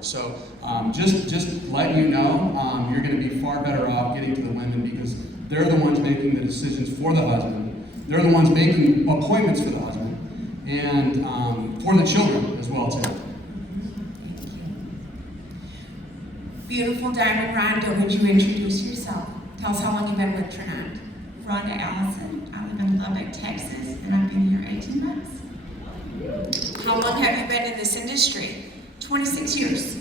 So just letting you know, you're going to be far better off getting to the women because they're the ones making the decisions for the husband. They're the ones making appointments for the husband and for the children as well too. Beautiful Diamond Rhonda, would you introduce yourself? Tell us how long you've been with Tranont. Rhonda Allison. I live in Lubbock, Texas, and I've been here 18 months. How long have you been in this industry? 26 years.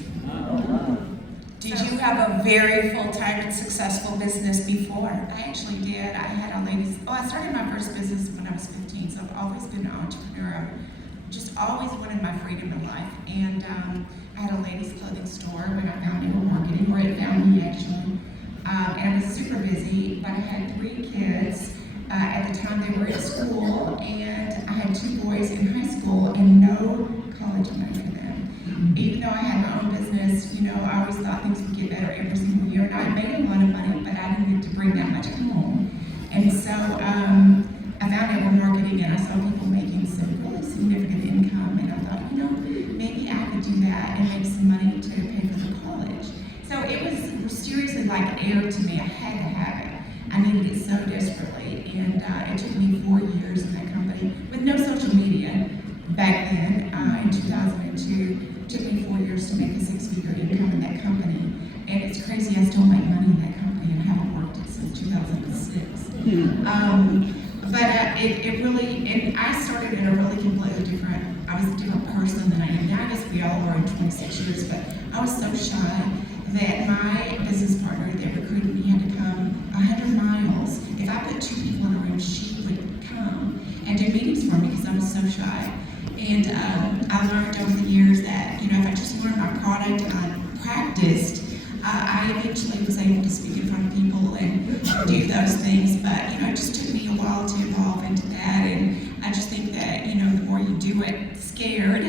Did you have a very full-time and successful business before? I actually did. I had a ladies, I started my first business when I was 15, so I've always been an entrepreneur. I've just always wanted my freedom in life. And I had a ladies clothing store when I found network marketing, or it found me actually. And I was super busy, but I had 3 kids. At the time they were in school, and I had 2 boys in high school and no college money for them. Even though I had my own business, you know, I always thought things would get better every single year, and I made a lot of money, but I didn't get to bring that much home. And so I found network marketing, and I saw people making some really significant income, and I thought, you know, maybe I could do that and make some money to pay for the college. So it was seriously like air to me. I had to have it. I needed it so desperately, and it took me 4 years in that company with no social media back then. In 2002, it took me 4 years to make a 6-figure income in that company, and it's crazy. I still make money in that company and haven't worked it since 2006. But it really, and I started in a really completely different. I was a different person than I am now. I guess we all are in 26 years, but I was so shy that my business partner that recruited me had to come 100 miles. If I put 2 people in a room, she would come and do meetings for me because I was so shy. And I learned over the years that, you know, if I just learned my product and I practiced, I eventually was able to speak in front of people and do those things. But, you know, it just took me a while to evolve into that. And I just think that, you know, the more you do it scared,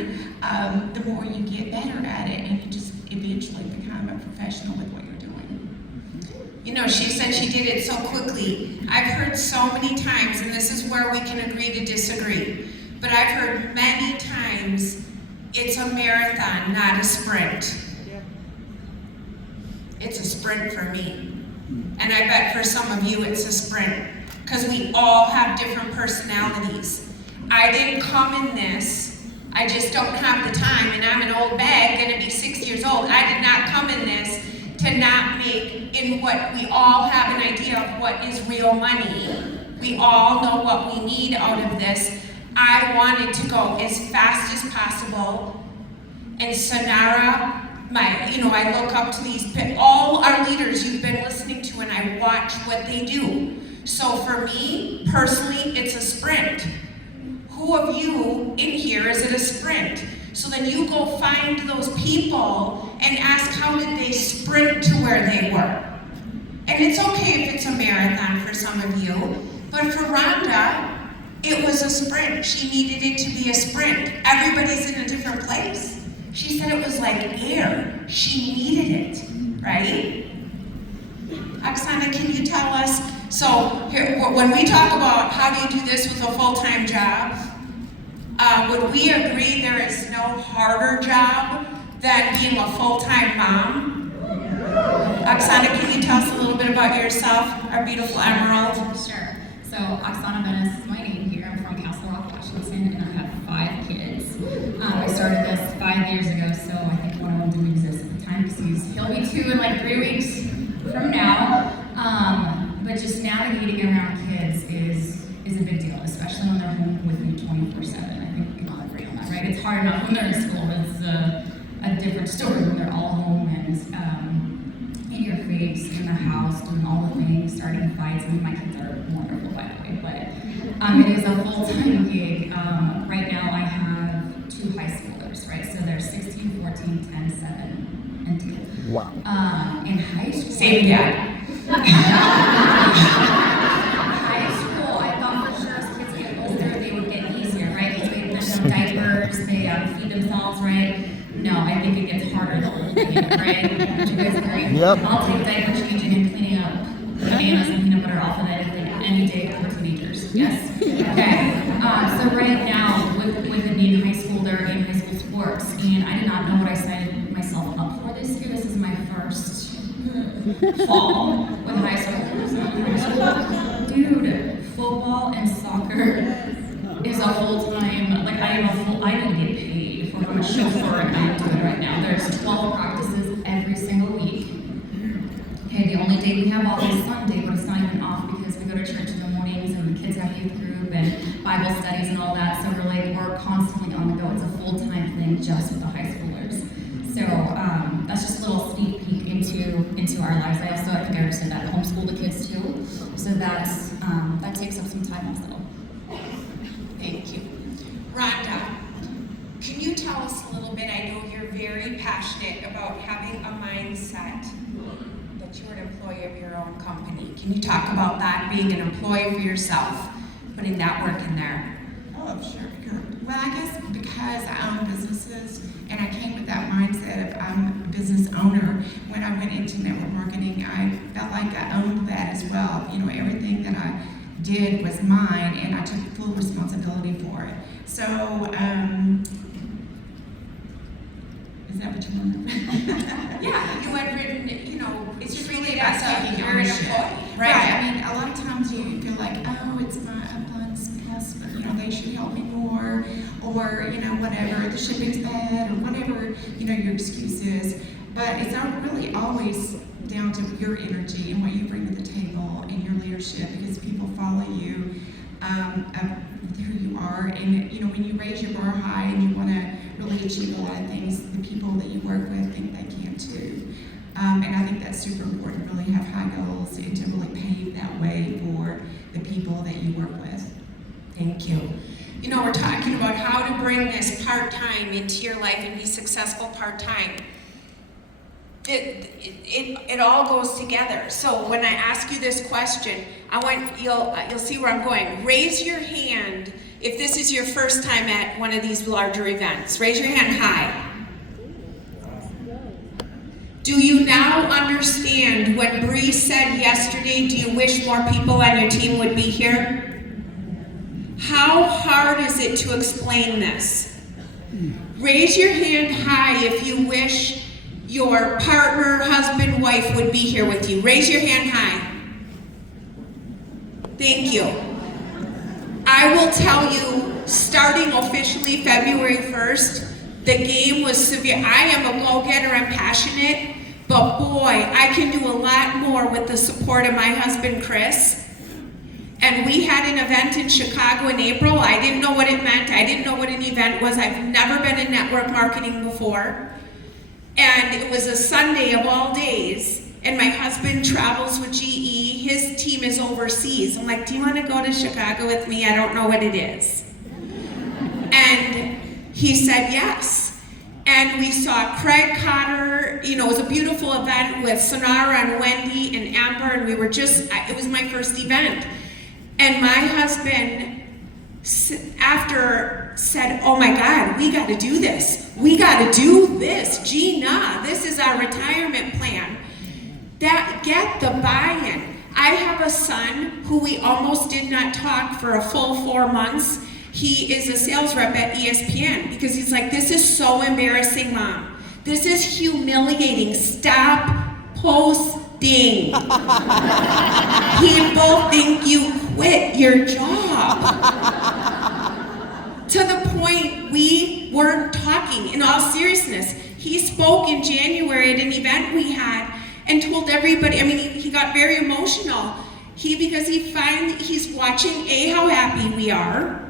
the more you get better at it, and you just eventually become a professional with what you're doing. You know, she said she did it so quickly. I've heard so many times, and this is where we can agree to disagree, but I've heard many times it's a marathon, not a sprint. It's a sprint for me. And I bet for some of you it's a sprint, because we all have different personalities. I didn't come in this, I just don't have the time, and I'm an old bag, gonna be 6 years old. I did not come in this to not make, in what we all have an idea of what is real money. We all know what we need out of this. I wanted to go as fast as possible. And Sonara, I look up to these, all our leaders you've been listening to, and I watch what they do. So for me, personally, it's a sprint. Who of you in here is it a sprint? So then you go find those people and ask how did they sprint to where they were. And it's okay if it's a marathon for some of you, but for Rhonda, it was a sprint. She needed it to be a sprint. Everybody's in a different place. She said it was like air. She needed it, right? Oksana, can you tell us? So here, when we talk about how do you do this with a full-time job, would we agree there is no harder job than being a full-time mom? Oksana, can you tell us a little bit about yourself, our beautiful Emerald? Sure. So Oksana Menace is my name here. I'm from Castle Rock, Washington, and I have 5 kids. I started this 5 years ago, so I think one of them didn't exist at the time because he'll be 2 in like 3 weeks from now. But just navigating around kids is a big deal, especially when they're home with me 24/7. I think we can all agree on that, right? It's hard enough when they're in school. It's a different story when they're all home and in your face, in the house, doing all the things, starting fights. I mean, my kids are wonderful, by the way, but it is a full-time gig. Right now I have 2 high schoolers, right? So they're 16, 14, 10, 7, and 2. Wow. In high school. Same dad. High school, I thought for sure as kids get older, they would get easier, right? Because there's no diapers, they feed themselves, right? No, I think it gets harder the older they get, right? Would you guys agree? Yep. I'll take diaper changing and cleaning up bananas and peanut butter off of anything any day for teenagers. Yes? Okay. So right now, with the being in high school, they're in high school sports, and I did not know what I signed myself up first fall with high schoolers. Dude, football and soccer is a full-time, like I didn't get paid for I'm a chauffeur and I'm doing right now. There's 12 practices every single week. Okay, the only day we have off is Sunday, but it's not even off because we go to church in the mornings and the kids have youth group and Bible studies and all that. So we're constantly on the go. It's a full-time thing just with the high schoolers. So that's just a little sneak peek into our lives. I think I understand that homeschool the kids too. So that takes up some time also. Thank you. Rhonda, can you tell us a little bit? I know you're very passionate about having a mindset that you're an employee of your own company. Can you talk about that, being an employee for yourself, putting that work in there? Oh, sure. Well, I guess because I own businesses and I came with that mindset of I'm a business owner, when I went into network marketing, I felt like I owned that as well. You know, everything that I did was mine and I took full responsibility for it. So, is that what you want to Yeah, you had written, It's treat really it about as a, taking you're an ownership. employee, Right. right? I mean, a lot of times you feel like, oh, it's my upline spouse, but they should help me more, or whatever, the shipping's bad, or whatever your excuse is. But it's not really always down to your energy and what you bring to the table and your leadership, because people follow you with who you are. And when you raise your bar high and you want to really achieve a lot of things, the people that you work with think they can too. And I think that's super important, really have high goals and to really pave that way for the people that you work with. Thank you. We're talking about how to bring this part-time into your life and be successful part-time. It all goes together. So when I ask you this question, I want you'll see where I'm going. Raise your hand if this is your first time at one of these larger events. Raise your hand high. Do you now understand what Bree said yesterday? Do you wish more people on your team would be here? How hard is it to explain this? Raise your hand high if you wish your partner, husband, wife would be here with you. Raise your hand high. Thank you. I will tell you, starting officially February 1st, the game was severe. I am a go-getter, I'm passionate, but boy, I can do a lot more with the support of my husband, Chris. And we had an event in Chicago in April. I didn't know what it meant. I didn't know what an event was. I've never been in network marketing before. And it was a Sunday of all days. And my husband travels with GE. His team is overseas. I'm like, do you want to go to Chicago with me? I don't know what it is. And he said yes. And we saw Craig Cotter. It was a beautiful event with Sonara and Wendy and Amber. And it was my first event. And my husband, after, said, oh my God, we got to do this. We got to do this. Gina, this is our retirement plan. Get the buy-in. I have a son who we almost did not talk for a full 4 months. He is a sales rep at ESPN because he's like, this is so embarrassing, Mom. This is humiliating. Stop posting. People think you quit your job. To the point we weren't talking. In all seriousness, he spoke in January at an event we had and told everybody, he got very emotional. Because he's watching A, how happy we are.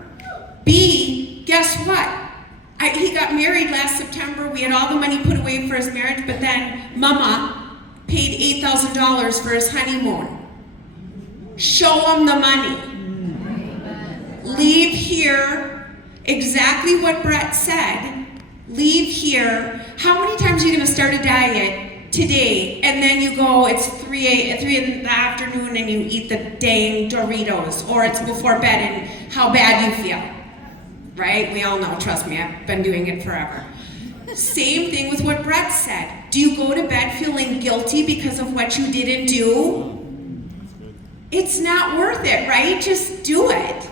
B, guess what? He got married last September. We had all the money put away for his marriage, but then Mama paid $8,000 for his honeymoon. Show him the money. Leave here, exactly what Brett said. Leave here. How many times are you going to start a diet today and then you go, it's 3 in the afternoon and you eat the dang Doritos, or it's before bed and how bad you feel? Right? We all know, trust me, I've been doing it forever. Same thing with what Brett said. Do you go to bed feeling guilty because of what you didn't do? It's not worth it, right? Just do it.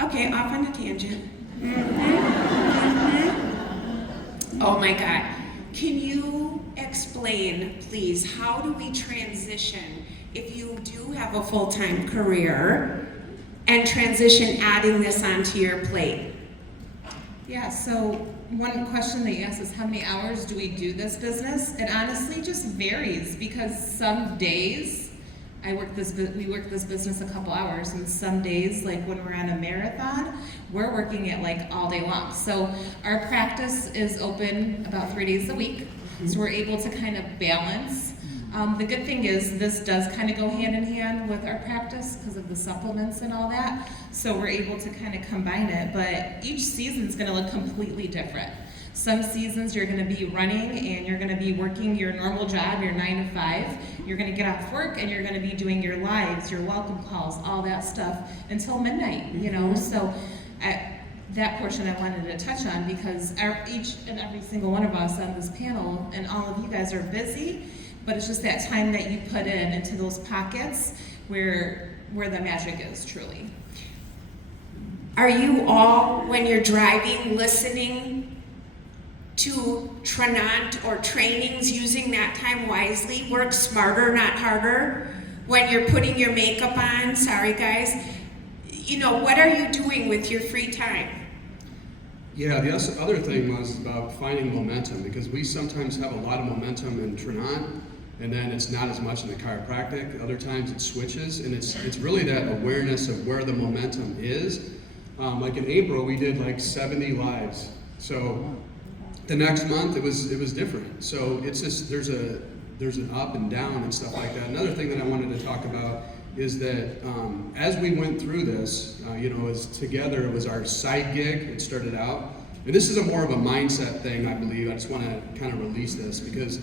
Okay, off on a tangent. Oh my God. Can you explain, please, how do we transition if you do have a full-time career and transition adding this onto your plate? Yeah, so one question that you asked is how many hours do we do this business? It honestly just varies because some days we work this business a couple hours, and some days, like when we're on a marathon, we're working it like all day long. So our practice is open about 3 days a week, so we're able to kind of balance. The good thing is this does kind of go hand in hand with our practice because of the supplements and all that. So we're able to kind of combine it, but each season's going to look completely different. Some seasons you're going to be running and you're going to be working your normal job, your 9 to 5. You're going to get off work and you're going to be doing your lives, your welcome calls, all that stuff until midnight, you know. So that portion I wanted to touch on because each and every single one of us on this panel and all of you guys are busy, but it's just that time that you put in into those pockets where the magic is truly. Are you all, when you're driving, listening to Tranont or trainings, using that time wisely? Work smarter, not harder. When you're putting your makeup on, sorry guys, you know, what are you doing with your free time? Yeah, the other thing was about finding momentum, because we sometimes have a lot of momentum in Tranont, and then it's not as much in the chiropractic. Other times it switches, and it's really that awareness of where the momentum is. Like in April, we did like 70 lives. So the next month it was different. So it's just there's an up and down and stuff like that. Another thing that I wanted to talk about is that as we went through this, as together, it was our side gig. It started out, and this is more of a mindset thing, I believe. I just want to kind of release this because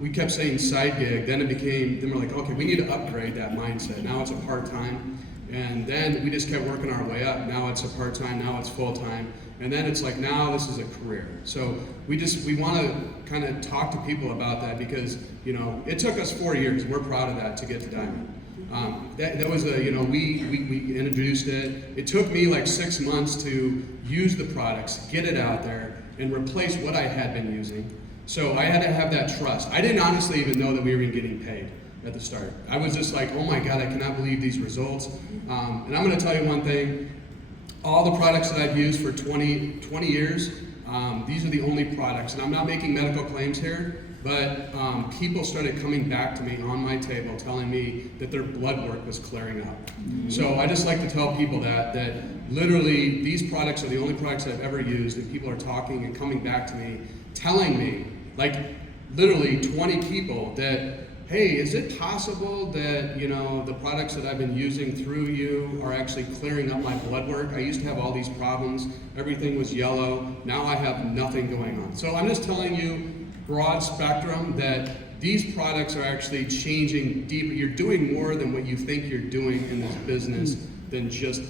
we kept saying side gig. Then we're like, okay, we need to upgrade that mindset. Now it's a part-time. And then we just kept working our way up. Now it's a part-time, now it's full-time. And then it's like, now this is a career. So we want to kind of talk to people about that because, it took us 4 years. We're proud of that to get to Diamond. That was we introduced it. It took me like 6 months to use the products, get it out there, and replace what I had been using. So I had to have that trust. I didn't honestly even know that we were even getting paid at the start. I was just like, oh my God, I cannot believe these results. And I'm gonna tell you one thing, all the products that I've used for 20 years, these are the only products, and I'm not making medical claims here, but people started coming back to me on my table telling me that their blood work was clearing up. So I just like to tell people that literally these products are the only products I've ever used, and people are talking and coming back to me, telling me, like literally 20 people that, hey, is it possible that, the products that I've been using through you are actually clearing up my blood work? I used to have all these problems. Everything was yellow. Now I have nothing going on. So I'm just telling you, broad spectrum, that these products are actually changing deeper. You're doing more than what you think you're doing in this business than just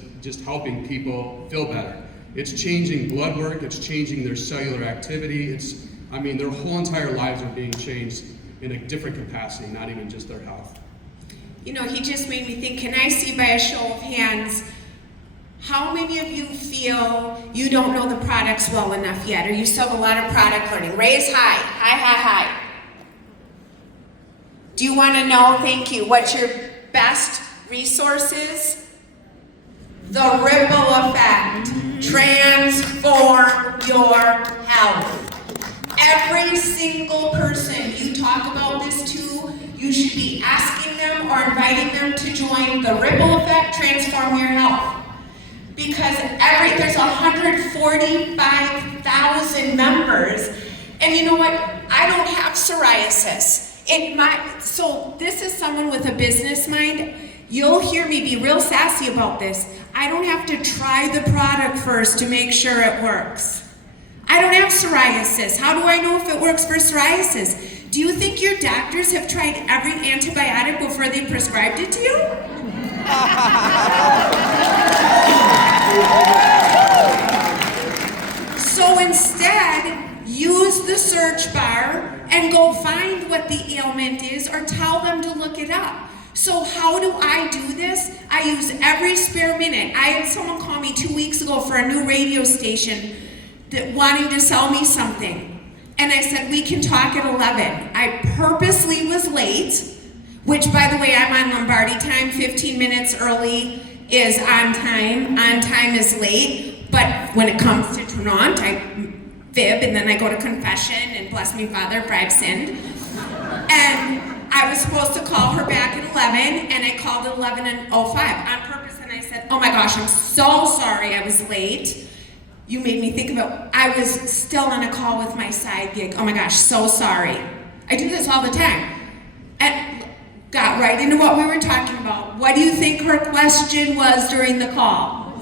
helping people feel better. It's changing blood work. It's changing their cellular activity. Their whole entire lives are being changed in a different capacity, not even just their health. He just made me think, can I see by a show of hands, how many of you feel you don't know the products well enough yet, or you still have a lot of product learning? Raise high, high, high, high. Do you want to know, thank you, what your best resource is? The ripple effect. Transform your health. Every single person you talk about this to, you should be asking them or inviting them to join the Ripple Effect, Transform Your Health. Because there's 145,000 members, and you know what? I don't have psoriasis. So this is someone with a business mind. You'll hear me be real sassy about this. I don't have to try the product first to make sure it works. I don't have psoriasis. How do I know if it works for psoriasis? Do you think your doctors have tried every antibiotic before they prescribed it to you? So instead, use the search bar and go find what the ailment is or tell them to look it up. So how do I do this? I use every spare minute. I had someone call me 2 weeks ago for a new radio station wanting to sell me something. And I said, we can talk at 11. I purposely was late, which, by the way, I'm on Lombardi time. 15 minutes early is on time. On time is late. But when it comes to Tranont, I fib, and then I go to confession, and bless me, Father, for I've sinned. And I was supposed to call her back at 11, and I called at 11:05 on purpose, and I said, oh my gosh, I'm so sorry I was late. You made me think about, I was still on a call with my side gig. Oh my gosh, so sorry. I do this all the time. And got right into what we were talking about. What do you think her question was during the call?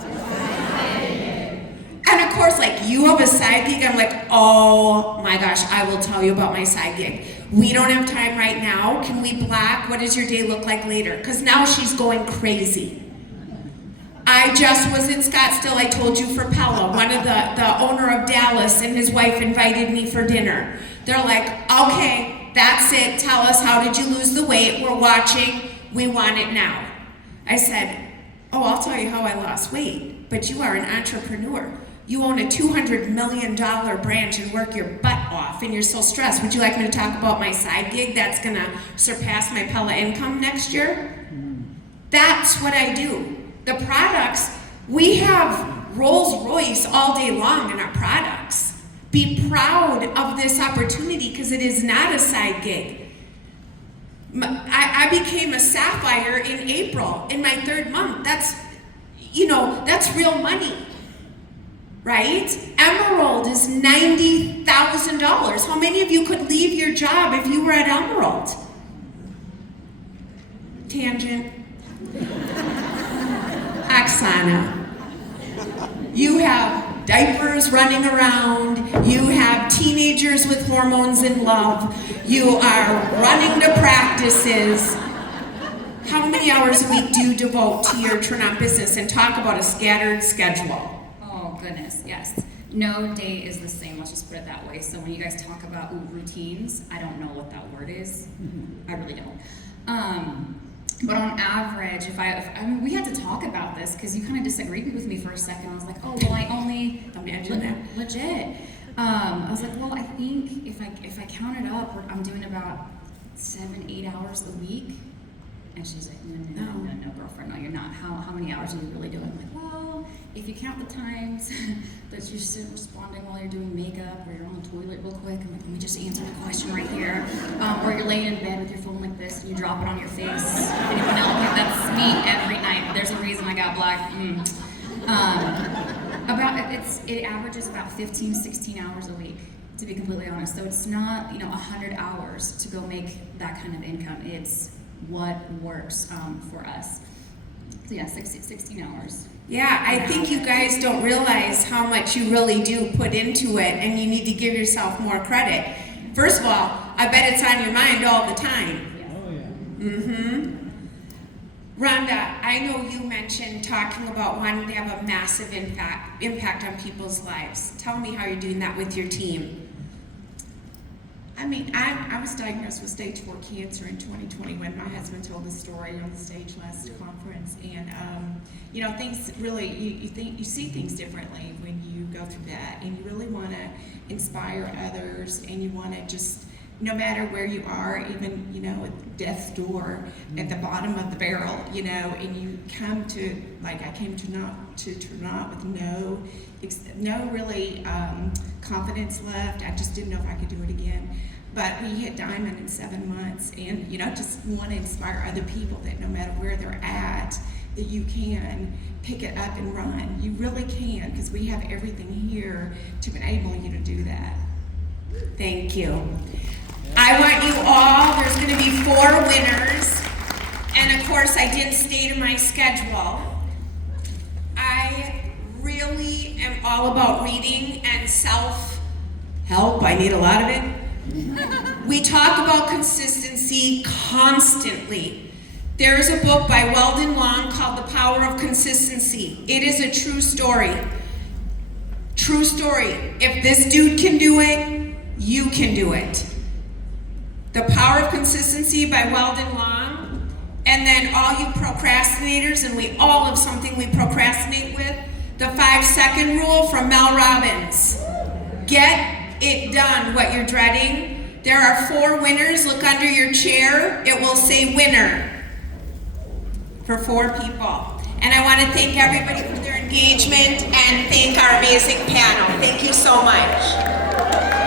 And of course, like, you have a side gig. I'm like, oh my gosh, I will tell you about my side gig. We don't have time right now. Can we block? What does your day look like later? Because now she's going crazy. I just was in Scottsdale, I told you, for Pella. One of the owner of Dallas and his wife invited me for dinner. They're like, okay, that's it. Tell us, how did you lose the weight? We're watching. We want it now. I said, oh, I'll tell you how I lost weight. But you are an entrepreneur. You own a $200 million branch and work your butt off, and you're so stressed. Would you like me to talk about my side gig that's gonna surpass my Pella income next year? That's what I do. The products, we have Rolls Royce all day long in our products. Be proud of this opportunity, because it is not a side gig. I became a sapphire in April, in my 3rd month. That's real money. Right? Emerald is $90,000. How many of you could leave your job if you were at Emerald? Tangent. Oksana. You have diapers running around. You have teenagers with hormones in love. You are running to practices. How many hours a week do you devote to your Tranont business? And talk about a scattered schedule. Goodness, yes. No day is the same, let's just put it that way. So when you guys talk about routines, I don't know what that word is. I really don't. But on average, we had to talk about this because you kind of disagreed with me for a second. I was like, oh, well, I only, imagine that. Legit. I was like, well, I think if I count it up, I'm doing about 7-8 hours a week. And she's like, no, girlfriend, no, you're not. How many hours are you really doing? I'm like, well, if you count the times that you're still responding while you're doing makeup, or you're on the toilet real quick, I'm like, let me just answer the question right here. Or you're laying in bed with your phone like this, and you drop it on your face. Anyone else? Like, that's me every night. There's a reason I got black. It averages about 15, 16 hours a week, to be completely honest. So it's not, 100 hours to go make that kind of income. It's what works for us. So yeah, 16 hours. Yeah, I think you guys don't realize how much you really do put into it, and you need to give yourself more credit. First of all, I bet it's on your mind all the time. Oh, yeah. Rhonda, I know you mentioned talking about wanting to have a massive impact on people's lives. Tell me how you're doing that with your team. I mean, I was diagnosed with stage 4 cancer in 2020 when my husband told the story on the stage last conference, and things really, you see things differently when you go through that, and you really want to inspire others, and you want to just, no matter where you are, even at death's door, at the bottom of the barrel, and you come to, like, I came to Tranont with no really confidence left. I just didn't know if I could do it again. But we hit diamond in 7 months, and just want to inspire other people that no matter where they're at, that you can pick it up and run. You really can, because we have everything here to enable you to do that. Thank you. I want you all, there's going to be 4 winners, and of course I didn't stay to my schedule. I really am all about reading and self-help. I need a lot of it. We talk about consistency constantly. There is a book by Weldon Long called The Power of Consistency. It is a true story. True story. If this dude can do it, you can do it. The Power of Consistency by Weldon Long. And then all you procrastinators, and we all have something we procrastinate with, the 5-second rule from Mel Robbins. Get it done, what you're dreading. There are 4 winners. Look under your chair. It will say winner for 4 people. And I want to thank everybody for their engagement and thank our amazing panel. Thank you so much.